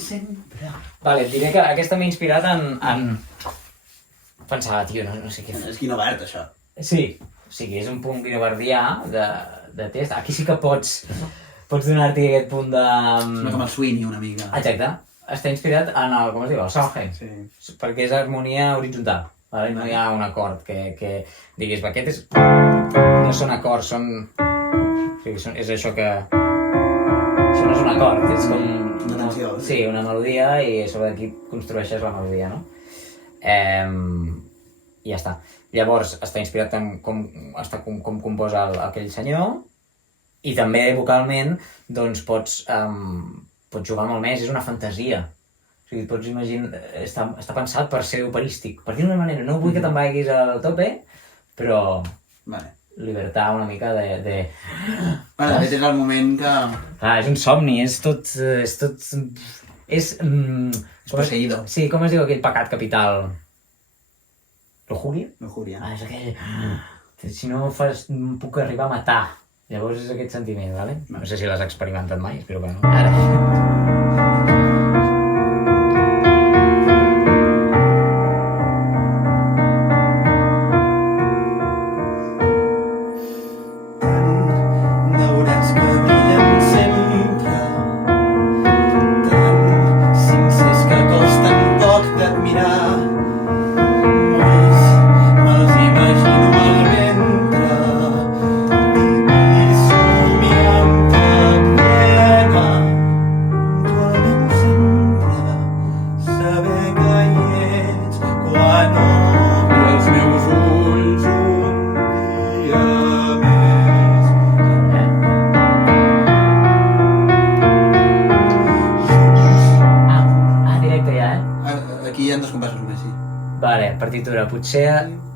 sempre. Vale, et diré que aquesta m'ha inspirat en... Pensava, tio, no sé què... És Guino Verd, això. Sí, o sigui, és un punt guinoverdià de test. Aquí sí que pots donar-t'hi aquest punt de... Sembla com el Sweeney una mica. Exacte. Està inspirat en el, com es diu, el Sondheim. Sí. Perquè és harmonia horitzontal. Vale? No hi ha un acord que diguis, aquest és... No són acords, són... O sigui, és això que... Això no és un acord, és com... Una tensió. Sí, una melodia i sobre aquí construeixes la melodia, no? I ja està. Llavors, està inspirat en com composa aquell senyor i també vocalment doncs pots jugar molt més, és una fantasia. O sigui, pots imaginar, està pensat per ser operístic. Per dir d'una manera, no vull que te'n vagis al tope, però Vale. libertar una mica de... Vale, de fet és el moment que... Clar, és un somni, és tot... És poseïdo. Sí, com es diu aquell pecat capital? Lujuria? Lujuria. És aquell... Si no fas, em puc arribar a matar. Llavors és aquest sentiment, ¿vale? No sé si l'has experimentat mai, espero que no. Ara. Neurats que brillen sempre, tan sincers que costen poc d'admirar. Me'ls imagino al ventre i somiant-te plena. Tu al meu centre, saber que hi ets quan obri els meus ulls un dia més. Directe ja, eh? Aquí hi ha 2 compassos només, sí. Vale, partitura.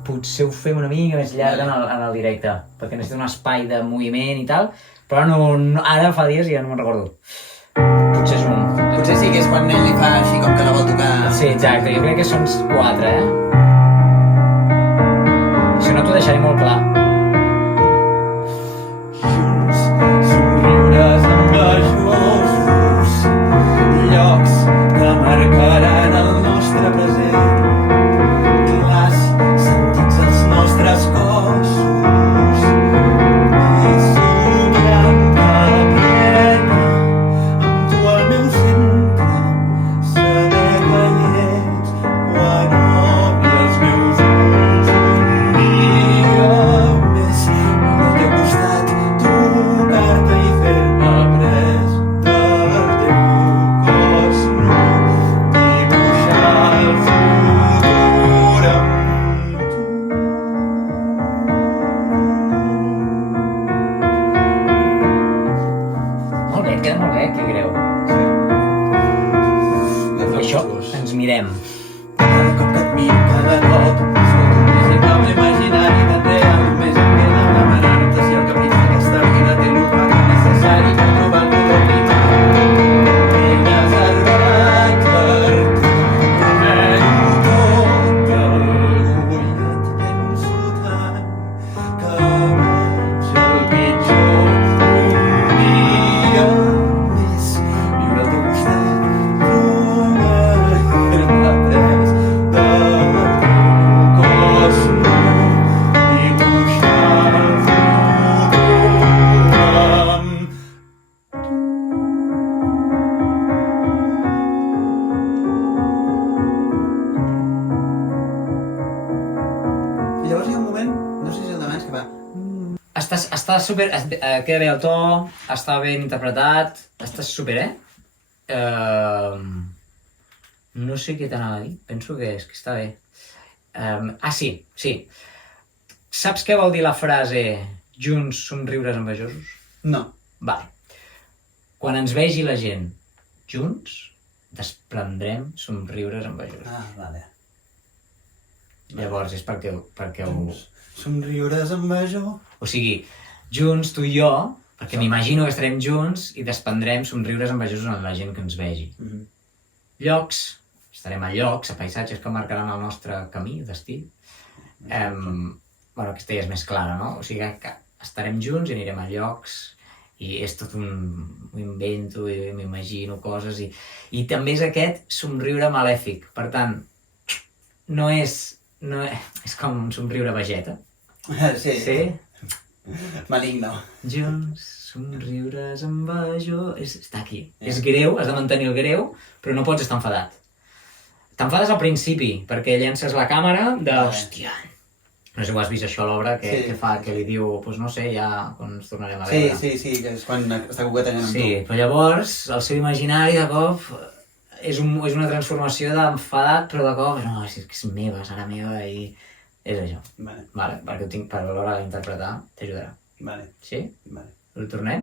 Potser ho fem una mica més llarga en el directe, perquè necessito un espai de moviment i tal, però no, ara fa dies i ja no me'n recordo. Potser és un... Potser sí que és quan ell li fa així com que la vol tocar. Sí, exacte, jo crec que són 4, eh? Si no, t'ho deixaré molt clar. Junts, somriures envejosos, llocs que marcaran el nostre present, clars sentits als nostres cossos, i somiant-te plena, amb tu al meu centre, saber que hi ets quan obri els meus ulls un dia més. Al teu costat, tocar-te i fer-me pres del teu cos nu, dibuixar el futur amb tu. Molt bé, queda molt bé, que greu. I això, ens mirem. Cada cop que et miro, cada cop escolto més innoble imaginari tan real, més em queda demanar-te si el capritx d'aquesta vida té l'olfacte necessari per trobar el color primal. M'he reservat per tu, tot algú i et penso tant que veig el pitjor un dia més. Viure al teu costat, trobar-me pres del teu cos nu, dibuixar el futur amb tu. Llavors hi ha un moment, no sé si és el d'abans, que va... Està super... Queda bé el to, està ben interpretat, està super, no sé què t'anava a dir, penso que està bé. Sí. Saps què vol dir la frase junts somriures envejosos? No. Vale. Quan ens vegi la gent junts, desprendrem somriures envejosos. Ah, vale. Llavors és perquè ho... Somriures amb major. O sigui, junts, tu i jo, perquè m'imagino que estarem junts i desprendrem somriures envejosos en la gent que ens vegi. Llocs, estarem a llocs, a paisatges que marcaran el nostre camí, destí. Bueno, aquesta ja és més clara, no? O sigui que estarem junts i anirem a llocs i és tot un... m'ho invento i m'imagino coses i també és aquest somriure malèfic. Per tant, no és com un somriure vegeta. Sí. Sí? Maligno. Junts, somriures amb bajó... Està aquí. És greu, has de mantenir el greu, però no pots estar enfadat. T'enfades al principi, perquè llences la càmera de... Hòstia... No sé si ho has vist això a l'obra, que fa, que li diu, doncs no sé, ja quan ens tornarem a veure. Sí, que és quan està coquetejant amb tu. Sí, però llavors el seu imaginari de cop és una transformació d'enfadat, però de cop, no, és que és meva, serà meva i és això. Vale. Vale, perquè ho tinc per a l'hora d'interpretar, t'ajudarà. Vale. Sí? Vale. El tornem?